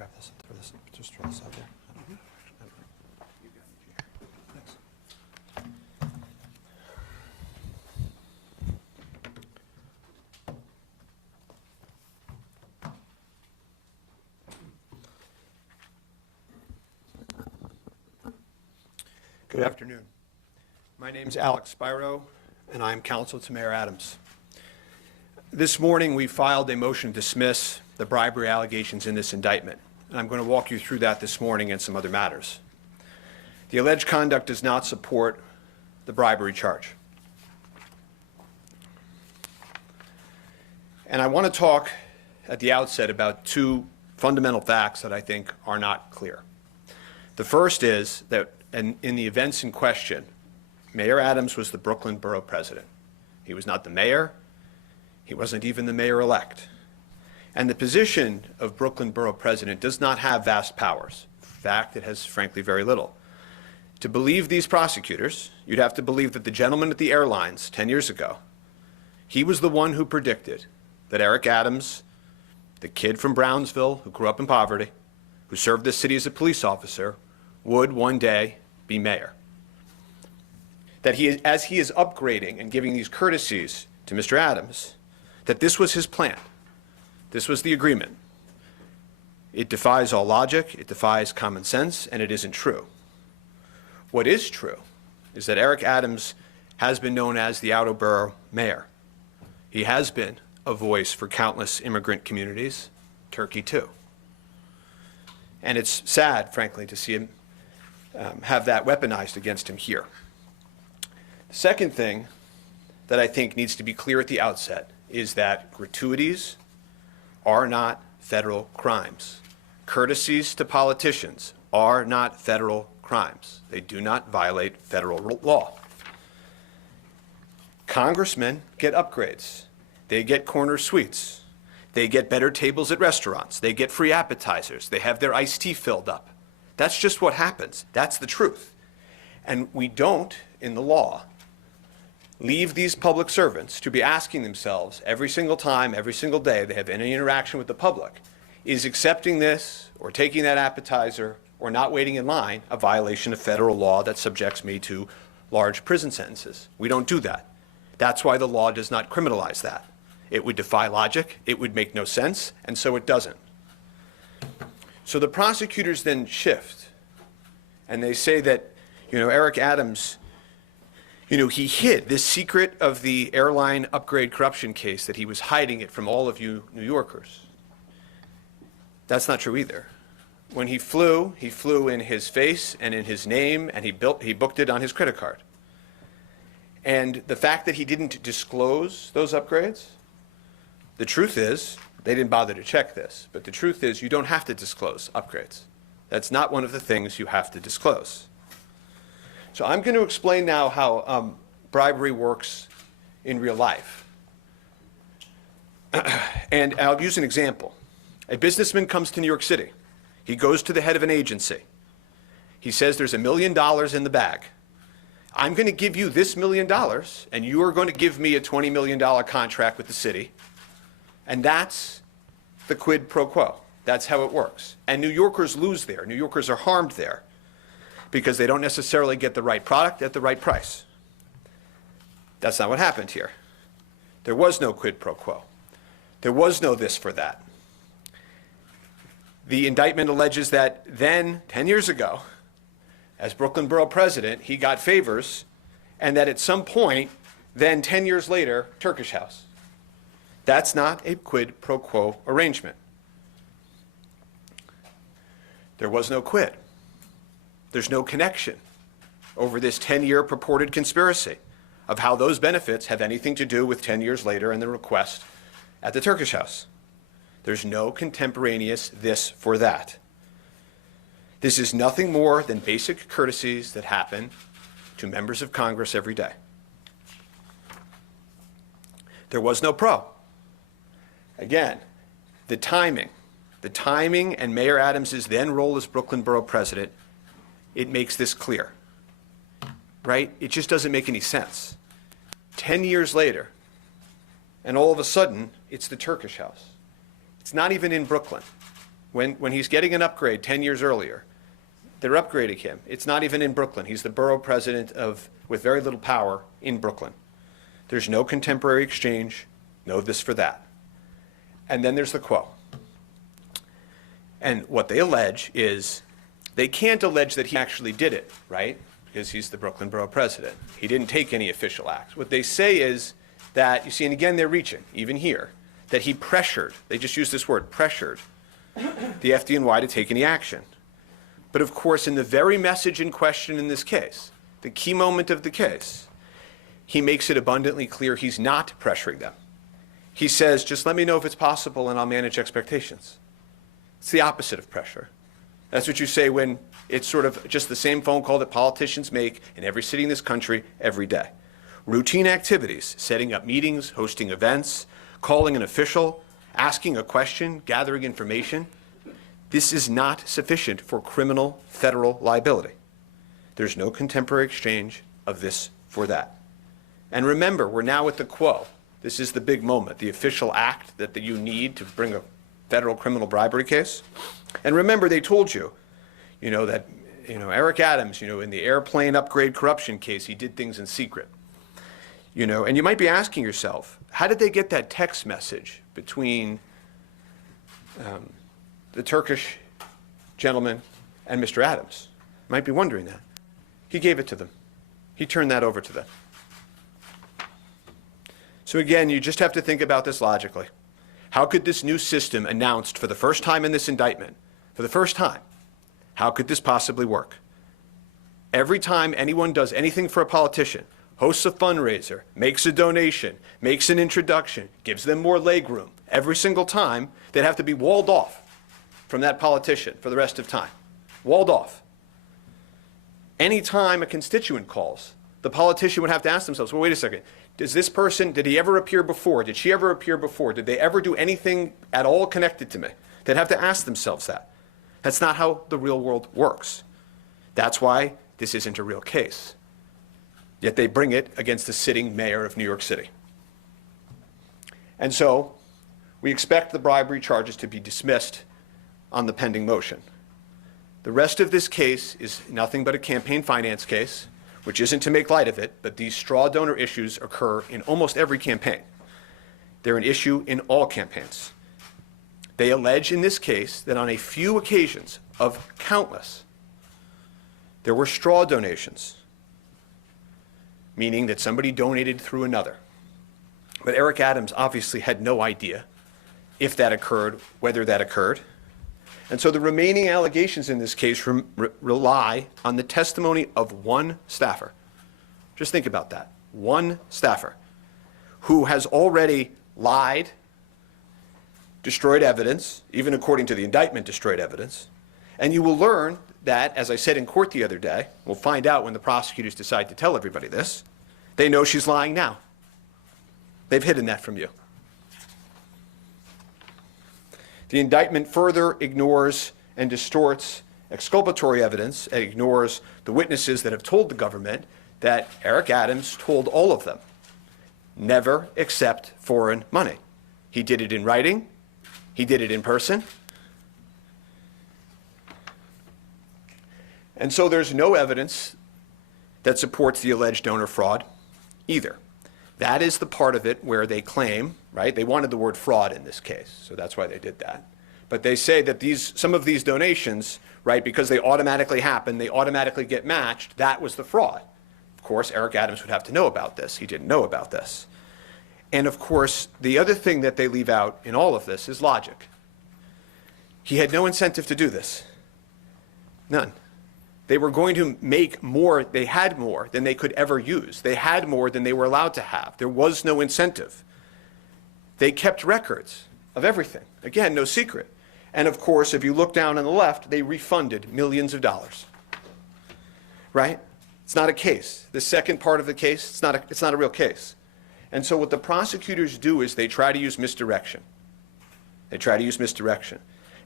grab this and throw this, just throw this out there. Thanks. Good afternoon. My name is Alex Spiro, and I'm counsel to Mayor Adams. This morning, we filed a motion to dismiss the bribery allegations in this indictment, and I'm going to walk you through that this morning and some other matters. The alleged conduct does not support the bribery charge. And I want to talk at the outset about two fundamental facts that I think are not clear. The first is that in the events in question, Mayor Adams was the Brooklyn Borough President. He was not the mayor. He wasn't even the mayor-elect. And the position of Brooklyn Borough President does not have vast powers. In fact, it has, frankly, very little. To believe these prosecutors, you'd have to believe that the gentleman at the airlines 10 years ago, he was the one who predicted that Eric Adams, the kid from Brownsville who grew up in poverty, who served this city as a police officer, would one day be mayor. That he, as he is upgrading and giving these courtesies to Mr. Adams, that this was his plan. This was the agreement. It defies all logic, it defies common sense, and it isn't true. What is true is that Eric Adams has been known as the Outer Borough Mayor. He has been a voice for countless immigrant communities, Turkey too. And it's sad, frankly, to see him have that weaponized against him here. The second thing that I think needs to be clear at the outset is that gratuities are not federal crimes. Courtesies to politicians are not federal crimes. They do not violate federal law. Congressmen get upgrades. They get corner suites. They get better tables at restaurants. They get free appetizers. They have their iced tea filled up. That's just what happens. That's the truth. And we don't, in the law, leave these public servants to be asking themselves every single time, every single day they have any interaction with the public, is accepting this or taking that appetizer or not waiting in line a violation of federal law that subjects me to large prison sentences? We don't do that. That's why the law does not criminalize that. It would defy logic, it would make no sense, and so it doesn't. So the prosecutors then shift, and they say that, Eric Adams, he hid this secret of the airline upgrade corruption case, that he was hiding it from all of you New Yorkers. That's not true either. When he flew in his face and in his name, and he booked it on his credit card. And the fact that he didn't disclose those upgrades, the truth is, they didn't bother to check this, but the truth is you don't have to disclose upgrades. That's not one of the things you have to disclose. So I'm going to explain now how bribery works in real life. And I'll use an example. A businessman comes to New York City. He goes to the head of an agency. He says there's $1 million in the bag. I'm going to give you this $1 million, and you are going to give me a $20 million contract with the city. And that's the quid pro quo. That's how it works. And New Yorkers lose there. New Yorkers are harmed there because they don't necessarily get the right product at the right price. That's not what happened here. There was no quid pro quo. There was no this for that. The indictment alleges that then, 10 years ago, as Brooklyn Borough President, he got favors, and that at some point, then 10 years later, Turkish House. That's not a quid pro quo arrangement. There was no quid. There's no connection over this 10-year purported conspiracy of how those benefits have anything to do with 10 years later and the request at the Turkish House. There's no contemporaneous this for that. This is nothing more than basic courtesies that happen to members of Congress every day. There was no pro. Again, the timing and Mayor Adams's then role as Brooklyn Borough President, it makes this clear, right? It just doesn't make any sense. 10 years later, and all of a sudden, it's the Turkish House. It's not even in Brooklyn. when he's getting an upgrade 10 years earlier, they're upgrading him. It's not even in Brooklyn. He's the borough president with very little power in Brooklyn. There's no contemporary exchange, no this for that. And then there's the quo. And what they allege is they can't allege that he actually did it, right? Because he's the Brooklyn borough president. He didn't take any official acts. What they say is that, you see, and again, they're reaching, even here, that he pressured, they just use this word, pressured, the FDNY to take any action. But of course, in the very message in question in this case, the key moment of the case, he makes it abundantly clear he's not pressuring them. He says, just let me know if it's possible and I'll manage expectations. It's the opposite of pressure. That's what you say when it's sort of just the same phone call that politicians make in every city in this country every day. Routine activities, setting up meetings, hosting events, calling an official, asking a question, gathering information. This is not sufficient for criminal federal liability. There's no contemporary exchange of this for that. And remember, we're now at the quo. This is the big moment, the official act that you need to bring a federal criminal bribery case. And remember, they told you, that, Eric Adams, in the airplane upgrade corruption case, he did things in secret. And you might be asking yourself, how did they get that text message between the Turkish gentleman and Mr. Adams? You might be wondering that. He gave it to them. He turned that over to them. So again, you just have to think about this logically. How could this new system announced for the first time in this indictment, for the first time, how could this possibly work? Every time anyone does anything for a politician, hosts a fundraiser, makes a donation, makes an introduction, gives them more legroom, every single time, they'd have to be walled off from that politician for the rest of time. Walled off. Anytime a constituent calls, the politician would have to ask themselves, well, wait a second, does this person, did he ever appear before? Did she ever appear before? Did they ever do anything at all connected to me? They'd have to ask themselves that. That's not how the real world works. That's why this isn't a real case. Yet they bring it against the sitting mayor of New York City. And so we expect the bribery charges to be dismissed on the pending motion. The rest of this case is nothing but a campaign finance case, which isn't to make light of it, but these straw donor issues occur in almost every campaign. They're an issue in all campaigns. They allege in this case that on a few occasions of countless, there were straw donations, meaning that somebody donated through another. But Eric Adams obviously had no idea if that occurred, whether that occurred. And so the remaining allegations in this case rely on the testimony of one staffer. Just think about that. One staffer who has already lied, destroyed evidence, even according to the indictment, destroyed evidence. And you will learn that, as I said in court the other day, we'll find out when the prosecutors decide to tell everybody this, they know she's lying now. They've hidden that from you. The indictment further ignores and distorts exculpatory evidence. It ignores the witnesses that have told the government that Eric Adams told all of them, never accept foreign money. He did it in writing. He did it in person. And so there's no evidence that supports the alleged donor fraud either. That is the part of it where they claim, right? They wanted the word fraud in this case, so that's why they did that. But they say that some of these donations, right, because they automatically happen, they automatically get matched, that was the fraud. Of course, Eric Adams would have to know about this. He didn't know about this. And of course, the other thing that they leave out in all of this is logic. He had no incentive to do this. None. They were going to make more, they had more than they could ever use. They had more than they were allowed to have. There was no incentive. They kept records of everything. Again, no secret. And of course, if you look down on the left, they refunded millions of dollars. Right? It's not a case. The second part of the case, it's not a real case. And so what the prosecutors do is they try to use misdirection. They try to use misdirection.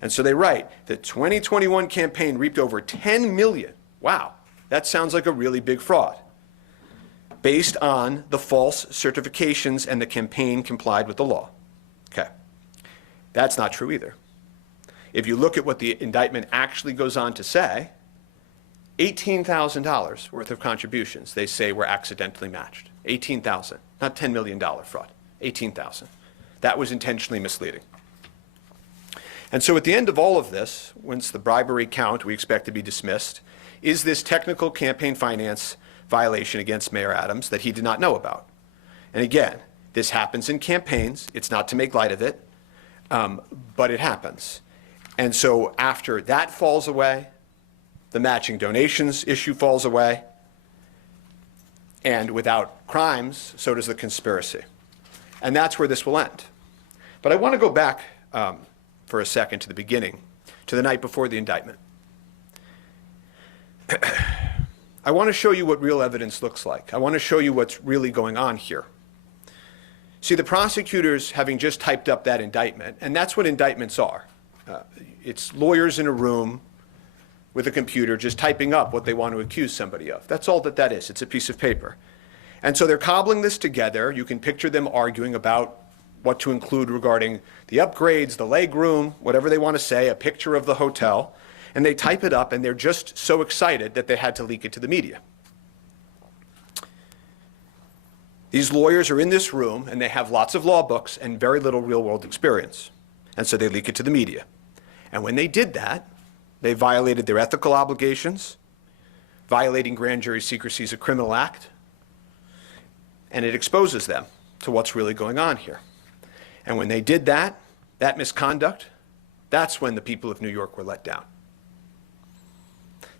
And so they write, the 2021 campaign reaped over 10 million. Wow, that sounds like a really big fraud. Based on the false certifications and the campaign complied with the law. Okay, that's not true either. If you look at what the indictment actually goes on to say, $18,000 worth of contributions they say were accidentally matched. 18,000, not $10 million fraud, 18,000. That was intentionally misleading. And so at the end of all of this, once the bribery count we expect to be dismissed, is this technical campaign finance violation against Mayor Adams that he did not know about. And again, this happens in campaigns. It's not to make light of it, but it happens. And so after that falls away, the matching donations issue falls away, and without crimes, so does the conspiracy. And that's where this will end. But I want to go back for a second to the beginning, to the night before the indictment. I want to show you what real evidence looks like. I want to show you what's really going on here. See, the prosecutors, having just typed up that indictment, and that's what indictments are. It's lawyers in a room with a computer just typing up what they want to accuse somebody of. That's all that is. It's a piece of paper. And so they're cobbling this together. You can picture them arguing about what to include regarding the upgrades, the leg room, whatever they want to say, a picture of the hotel. And they type it up, and they're just so excited that they had to leak it to the media. These lawyers are in this room, and they have lots of law books and very little real-world experience. And so they leak it to the media. And when they did that, they violated their ethical obligations. Violating grand jury secrecy is a criminal act, and it exposes them to what's really going on here. And when they did that, that misconduct, that's when the people of New York were let down.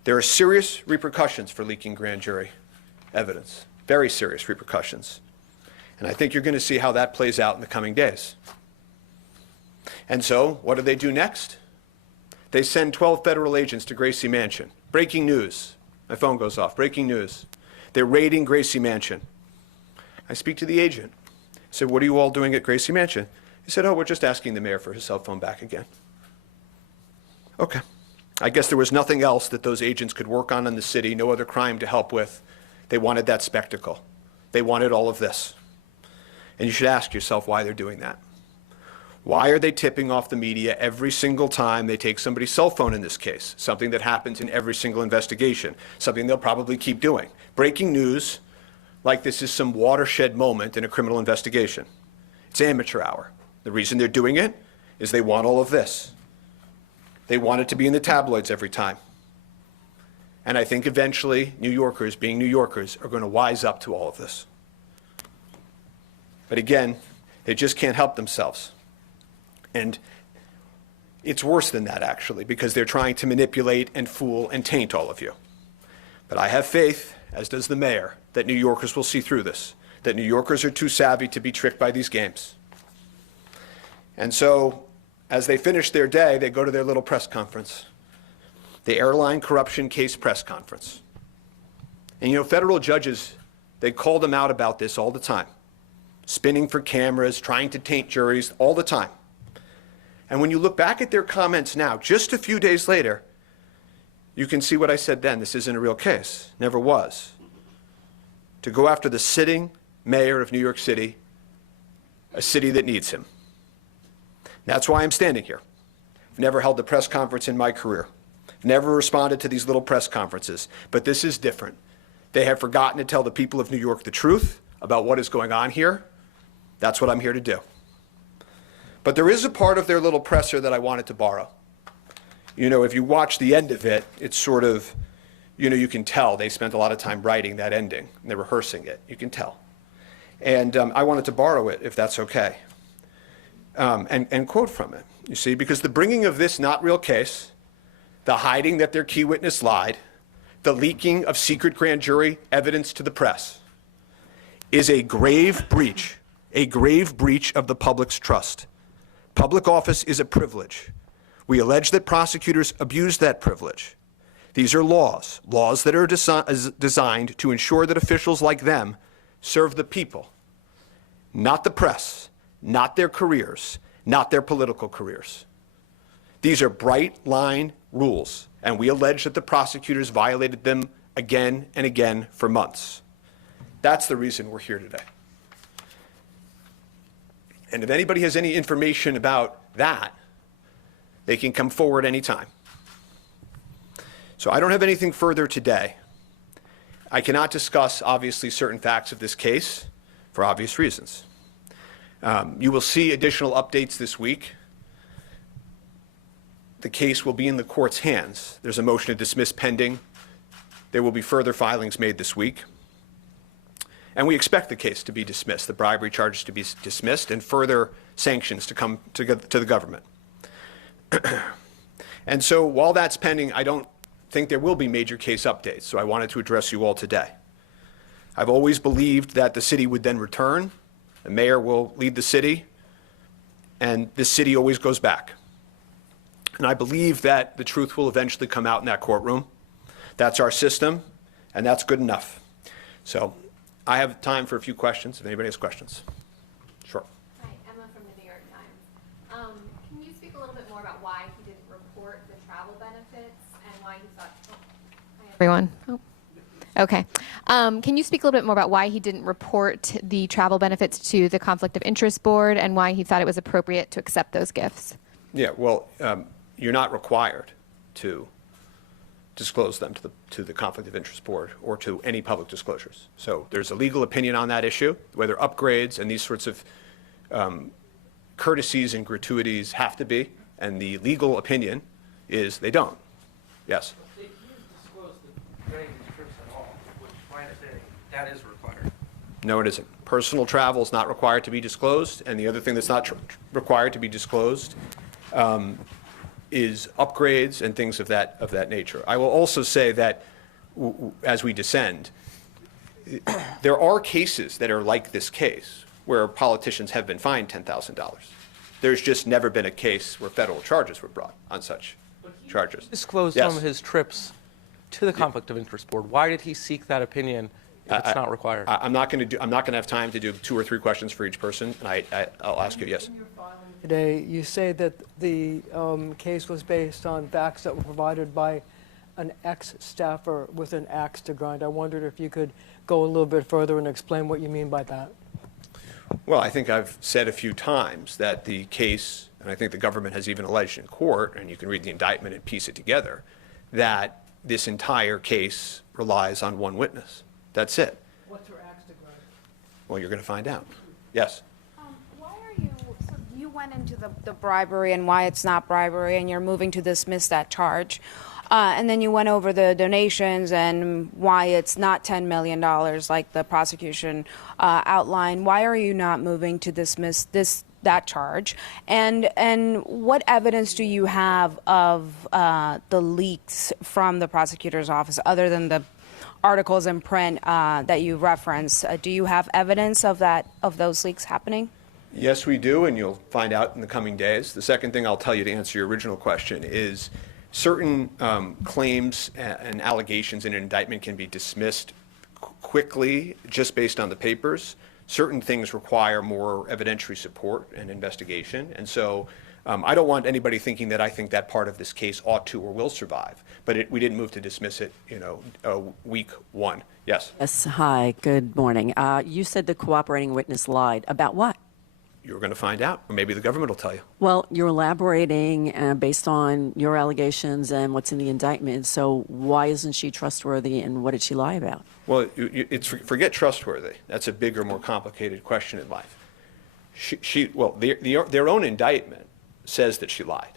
There are serious repercussions for leaking grand jury evidence, very serious repercussions. And I think you're going to see how that plays out in the coming days. And so, what do they do next? They send 12 federal agents to Gracie Mansion. Breaking news. My phone goes off. Breaking news. They're raiding Gracie Mansion. I speak to the agent. I said, what are you all doing at Gracie Mansion? He said, oh, we're just asking the mayor for his cell phone back again. Okay. I guess there was nothing else that those agents could work on in the city, no other crime to help with. They wanted that spectacle. They wanted all of this. And you should ask yourself why they're doing that. Why are they tipping off the media every single time they take somebody's cell phone in this case? Something that happens in every single investigation, something they'll probably keep doing. Breaking news like this is some watershed moment in a criminal investigation. It's amateur hour. The reason they're doing it is they want all of this. They want it to be in the tabloids every time. And I think eventually New Yorkers, being New Yorkers, are going to wise up to all of this. But again, they just can't help themselves. And it's worse than that, actually, because they're trying to manipulate and fool and taint all of you. But I have faith, as does the mayor, that New Yorkers will see through this, that New Yorkers are too savvy to be tricked by these games. And so, as they finish their day, they go to their little press conference, the airline corruption case press conference. And you know, federal judges, they call them out about this all the time, spinning for cameras, trying to taint juries all the time. And when you look back at their comments now, just a few days later, you can see what I said then. This isn't a real case. Never was. To go after the sitting mayor of New York City, a city that needs him. That's why I'm standing here. I've never held a press conference in my career. Never responded to these little press conferences. But this is different. They have forgotten to tell the people of New York the truth about what is going on here. That's what I'm here to do. But there is a part of their little presser that I wanted to borrow. You know, if you watch the end of it, it's sort of, you know, you can tell they spent a lot of time writing that ending. And they're rehearsing it. You can tell. And I wanted to borrow it, if that's okay, and quote from it. You see, because the bringing of this not real case, the hiding that their key witness lied, the leaking of secret grand jury evidence to the press is a grave breach of the public's trust. Public office is a privilege. We allege that prosecutors abused that privilege. These are laws that are designed to ensure that officials like them serve the people, not the press, not their careers, not their political careers. These are bright line rules, and we allege that the prosecutors violated them again and again for months. That's the reason we're here today. And if anybody has any information about that, They can come forward anytime. So I don't have anything further today. I cannot discuss, obviously, certain facts of this case for obvious reasons. You will see additional updates this week. The case will be in the court's hands. There's a motion to dismiss pending. There will be further filings made this week. And we expect the case to be dismissed, the bribery charges to be dismissed, and further sanctions to come to the government. And so while that's pending, I don't think there will be major case updates, so I wanted to address you all today. I've always believed that the city would then return, the mayor will lead the city, and this city always goes back. And I believe that the truth will eventually come out in that courtroom. That's our system, and that's good enough. So I have time for a few questions, if anybody has questions. Sure. Hi, Emma from the New York Times. Can you speak a little bit more about why he didn't report the travel benefits and why he thought, hi everyone. Oh. Okay. Can you speak a little bit more about why he didn't report the travel benefits to the Conflict of Interest Board and why he thought it was appropriate to accept those gifts? Yeah, well, you're not required to disclose them to the Conflict of Interest Board or to any public disclosures. So there's a legal opinion on that issue, whether upgrades and these sorts of courtesies and gratuities have to be, and the legal opinion is they don't. Yes? They can't disclose the training trips at all, which my understanding, that is required. No, it isn't. Personal travel is not required to be disclosed, and the other thing that's not required to be disclosed is upgrades and things of that nature. I will also say that as we descend, there are cases that are like this case where politicians have been fined $10,000. There's just never been a case where federal charges were brought on such charges. Disclosed Yes. some of his trips to the Conflict of Interest Board. Why did he seek that opinion if it's not required? I'm not going to have time to do 2 or 3 questions for each person, and I'll ask you. Yes. Today, you say that the case was based on facts that were provided by an ex-staffer with an axe to grind. I wondered if you could go a little bit further and explain what you mean by that. Well, I think I've said a few times that the case, and I think the government has even alleged in court, and you can read the indictment and piece it together, that this entire case relies on one witness. That's it. What's her axe to grind? Well, you're going to find out. Yes. Why are you, so you went into the bribery and why it's not bribery, and you're moving to dismiss that charge. And then you went over the donations and why it's not $10 million like the prosecution outlined. Why are you not moving to dismiss that charge? And what evidence do you have of the leaks from the prosecutor's office other than the articles in print that you reference? Do you have evidence of those leaks happening? Yes, we do, and you'll find out in the coming days. The second thing I'll tell you to answer your original question is certain claims and allegations in an indictment can be dismissed quickly just based on the papers. Certain things require more evidentiary support and investigation. And so I don't want anybody thinking that I think that part of this case ought to or will survive. But we didn't move to dismiss it, week 1. Yes? Yes, hi, good morning. You said the cooperating witness lied. About what? You're going to find out, or maybe the government will tell you. Well, you're elaborating based on your allegations and what's in the indictment. So why isn't she trustworthy, and what did she lie about? Well, forget trustworthy. That's a bigger, more complicated question in life. Their own indictment says that she lied.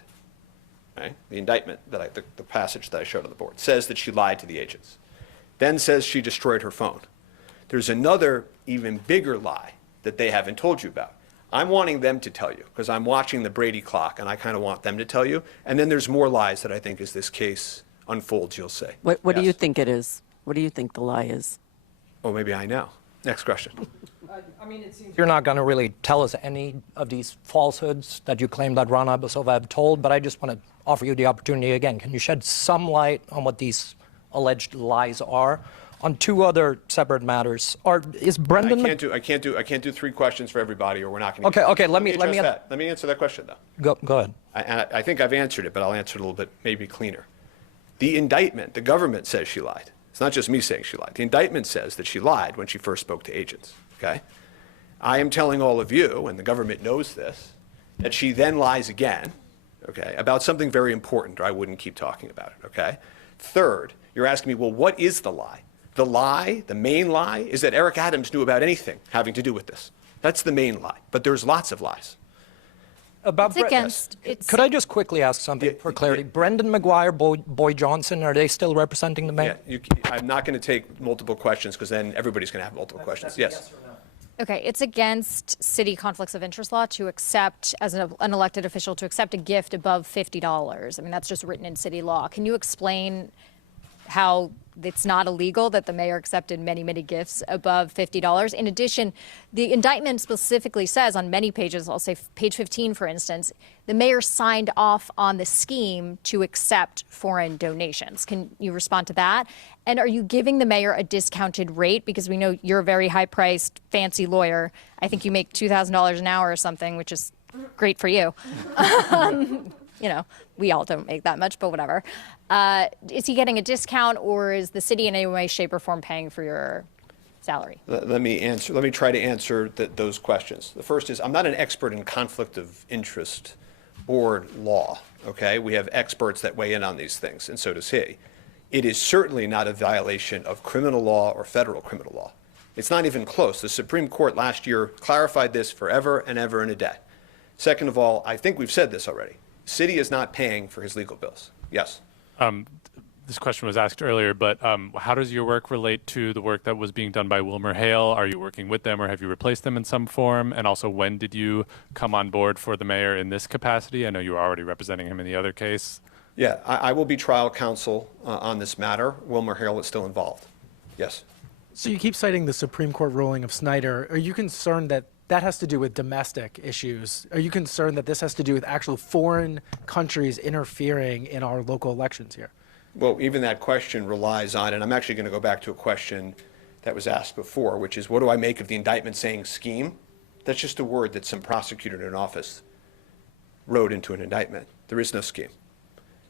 Right? The indictment, the passage that I showed on the board, says that she lied to the agents. Then says she destroyed her phone. There's another, even bigger lie that they haven't told you about. I'm wanting them to tell you, because I'm watching the Brady clock, and I kind of want them to tell you. And then there's more lies that I think as this case unfolds, you'll say. What Yes. do you think it is? What do you think the lie is? Oh, maybe I know. Next question. I mean, it seems you're not going to really tell us any of these falsehoods that you claim that Rana Abasova have told, but I just want to offer you the opportunity again. Can you shed some light on what these alleged lies are? On 2 other separate matters, or is Brendan? I can't do 3 questions for everybody, or we're not going to. Okay. Let me answer that question though. Go ahead. I think I've answered it, but I'll answer it a little bit maybe cleaner. The indictment, the government says she lied. It's not just me saying she lied. The indictment says that she lied when she first spoke to agents. Okay, I am telling all of you, and the government knows this, that she then lies again okay, about something very important, or I wouldn't keep talking about it, okay? Third, you're asking me, well, what is the lie? The lie, the main lie, is that Eric Adams knew about anything having to do with this. That's the main lie, but there's lots of lies. About It's against. It's Could I just quickly ask something for clarity? Brendan McGuire, Boy Johnson, are they still representing the mayor? Yeah, I'm not going to take multiple questions because then everybody's going to have multiple questions. Yes. Okay, it's against city conflicts of interest law to accept, as an elected official, to accept a gift above $50. I mean, that's just written in city law. Can you explain how it's not illegal that the mayor accepted many, many gifts above $50? In addition, the indictment specifically says on many pages, I'll say page 15, for instance, the mayor signed off on the scheme to accept foreign donations. Can you respond to that? And are you giving the mayor a discounted rate? Because we know you're a very high-priced, fancy lawyer. I think you make $2,000 an hour or something, which is great for you. You know, we all don't make that much, but whatever. Is he getting a discount, or is the city in any way, shape, or form paying for your salary? Let me try to answer those questions. The first is, I'm not an expert in conflict of interest or law, okay? We have experts that weigh in on these things, and so does he. It is certainly not a violation of criminal law or federal criminal law. It's not even close. The Supreme Court last year clarified this forever and ever and a day. Second of all, I think we've said this already. City is not paying for his legal bills. Yes. This question was asked earlier, but how does your work relate to the work that was being done by Wilmer Hale? Are you working with them, or have you replaced them in some form? And also, when did you come on board for the mayor in this capacity? I know you were already representing him in the other case. Yeah, I will be trial counsel on this matter. Wilmer Hale is still involved. Yes. So you keep citing the Supreme Court ruling of Snyder. Are you concerned that that has to do with domestic issues? Are you concerned that this has to do with actual foreign countries interfering in our local elections here? Well, even that question relies on, and I'm actually going to go back to a question that was asked before, which is, what do I make of the indictment saying scheme? That's just a word that some prosecutor in an office wrote into an indictment. There is no scheme.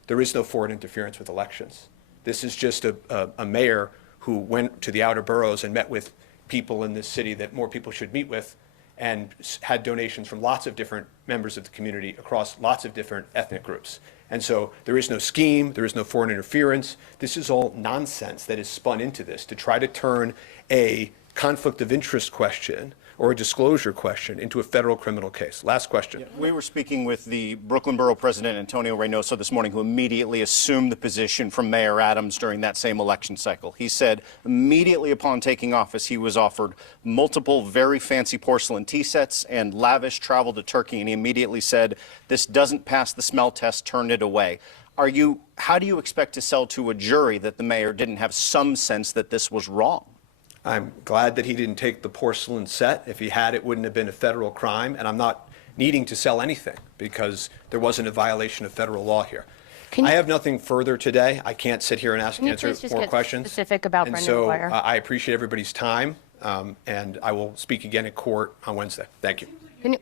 There is no foreign interference with elections. This is just a mayor who went to the outer boroughs and met with people in this city that more people should meet with, and had donations from lots of different members of the community across lots of different ethnic groups. And so there is no scheme, there is no foreign interference. This is all nonsense that is spun into this to try to turn a conflict of interest question or a disclosure question into a federal criminal case. Last question. We were speaking with the Brooklyn Borough President, Antonio Reynoso, this morning, who immediately assumed the position from Mayor Adams during that same election cycle. He said immediately upon taking office, he was offered multiple very fancy porcelain tea sets and lavish travel to Turkey, and he immediately said, this doesn't pass the smell test, turn it away. How do you expect to sell to a jury that the mayor didn't have some sense that this was wrong? I'm glad that he didn't take the porcelain set. If he had, it wouldn't have been a federal crime, and I'm not needing to sell anything because there wasn't a violation of federal law here. I have nothing further today. I can't sit here and answer more questions. Specific about and Brendan so McGuire? I appreciate everybody's time, and I will speak again at court on Wednesday. Thank you. Can you